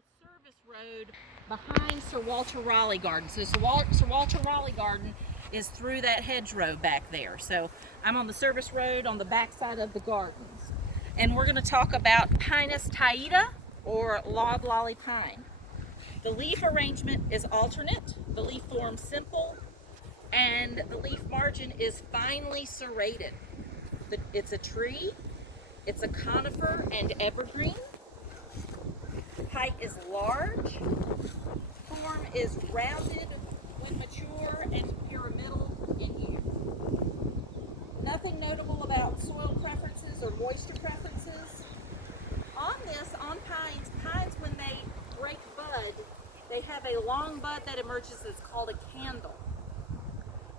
the service road behind Sir Walter Raleigh Garden. So Sir Walter Raleigh Garden is through that hedgerow back there. So I'm on the service road on the back side of the gardens. And we're going to talk about Pinus taeda, or loblolly pine. The leaf arrangement is alternate, the leaf form simple, and the leaf margin is finely serrated. It's a tree, it's a conifer and evergreen. Height is large, form is rounded when mature and pyramidal in use. Nothing notable about soil preferences or moisture preferences. On pines when they break bud, they have a long bud that emerges that's called a candle.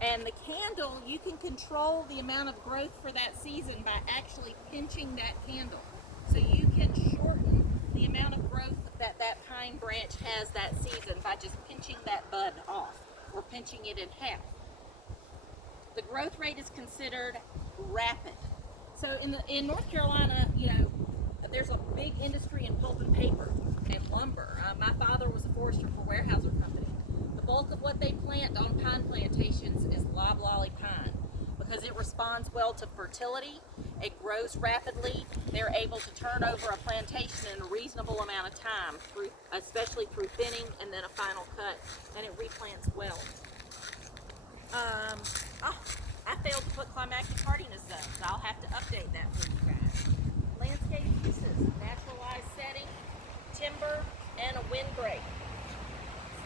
And the candle, you can control the amount of growth for that season by actually pinching that candle. So you can shorten the amount of growth that pine branch has that season by just pinching that bud off or pinching it in half. The growth rate is considered rapid. So in North Carolina, there's a big industry in pulp and paper and lumber. My father was a forester for Weyerhaeuser Company. The bulk of what they plant on pine plantations is loblolly pine because it responds well to fertility, it grows rapidly, they're able to turn over a plantation in a reasonable amount of time, especially through thinning and then a final cut, and it replants well. I failed to put climactic hardiness zones. I'll have to update that for you guys. Landscape uses, naturalized setting, timber, and a windbreak.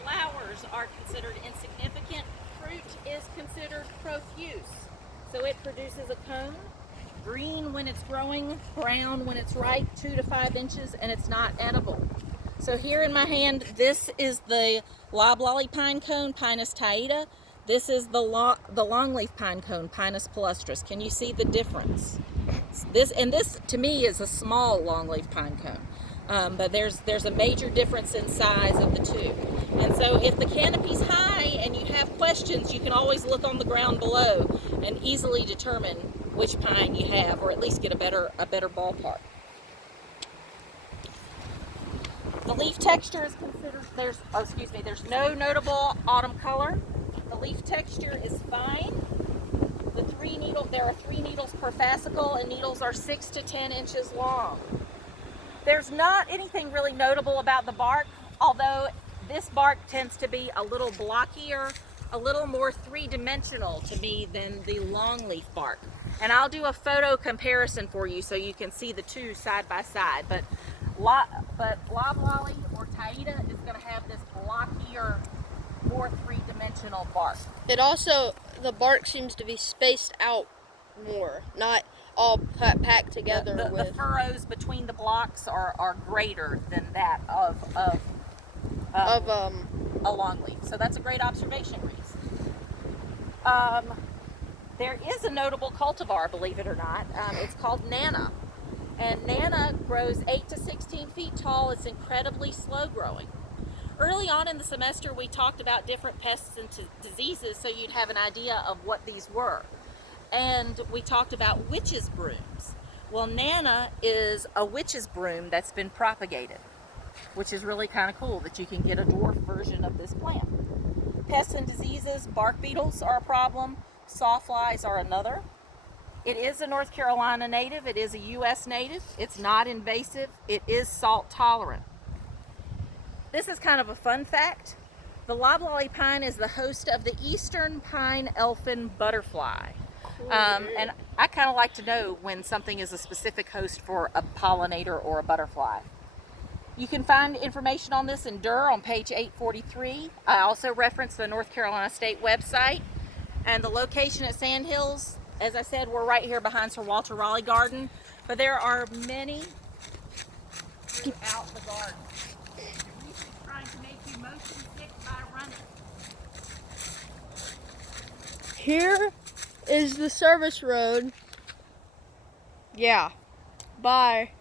Flowers are considered insignificant. Fruit is considered profuse. So it produces a cone, green when it's growing, brown when it's ripe, 2 to 5 inches, and it's not edible. So here in my hand, this is the loblolly pine cone, Pinus taeda. This is the longleaf pine cone, Pinus palustris. Can you see the difference? This to me is a small longleaf pine cone, but there's a major difference in size of the two. And so if the canopy's high and you have questions, you can always look on the ground below and easily determine which pine you have, or at least get a better ballpark. The leaf texture is considered, there's no notable autumn color. The leaf texture is fine. There are 3 needles per fascicle, and needles are 6 to 10 inches long. There's not anything really notable about the bark, although this bark tends to be a little blockier, a little more three-dimensional to me than the longleaf bark. And I'll do a photo comparison for you so you can see the two side by side. But loblolly or taeda is going to have this blockier, more three-dimensional bark. It also, the bark seems to be spaced out more, not all packed together. The furrows between the blocks are greater than that of a longleaf. So that's a great observation, Reese. There is a notable cultivar, believe it or not. It's called Nana. And Nana grows 8 to 16 feet tall. It's incredibly slow growing. Early on in the semester, we talked about different pests and diseases so you'd have an idea of what these were. And we talked about witch's brooms. Well, Nana is a witch's broom that's been propagated, which is really kind of cool that you can get a dwarf version of this plant. Pests and diseases, bark beetles are a problem, sawflies are another. It is a North Carolina native, it is a U.S. native, it's not invasive, it is salt tolerant. This is kind of a fun fact. The loblolly pine is the host of the eastern pine elfin butterfly. And I kind of like to know when something is a specific host for a pollinator or a butterfly. You can find information on this in Durr on page 843. I also reference the North Carolina State website. And the location at Sandhills, as I said, we're right here behind Sir Walter Raleigh Garden. But there are many throughout the garden. Trying to make you motion sick by running. Here is the service road. Yeah. Bye.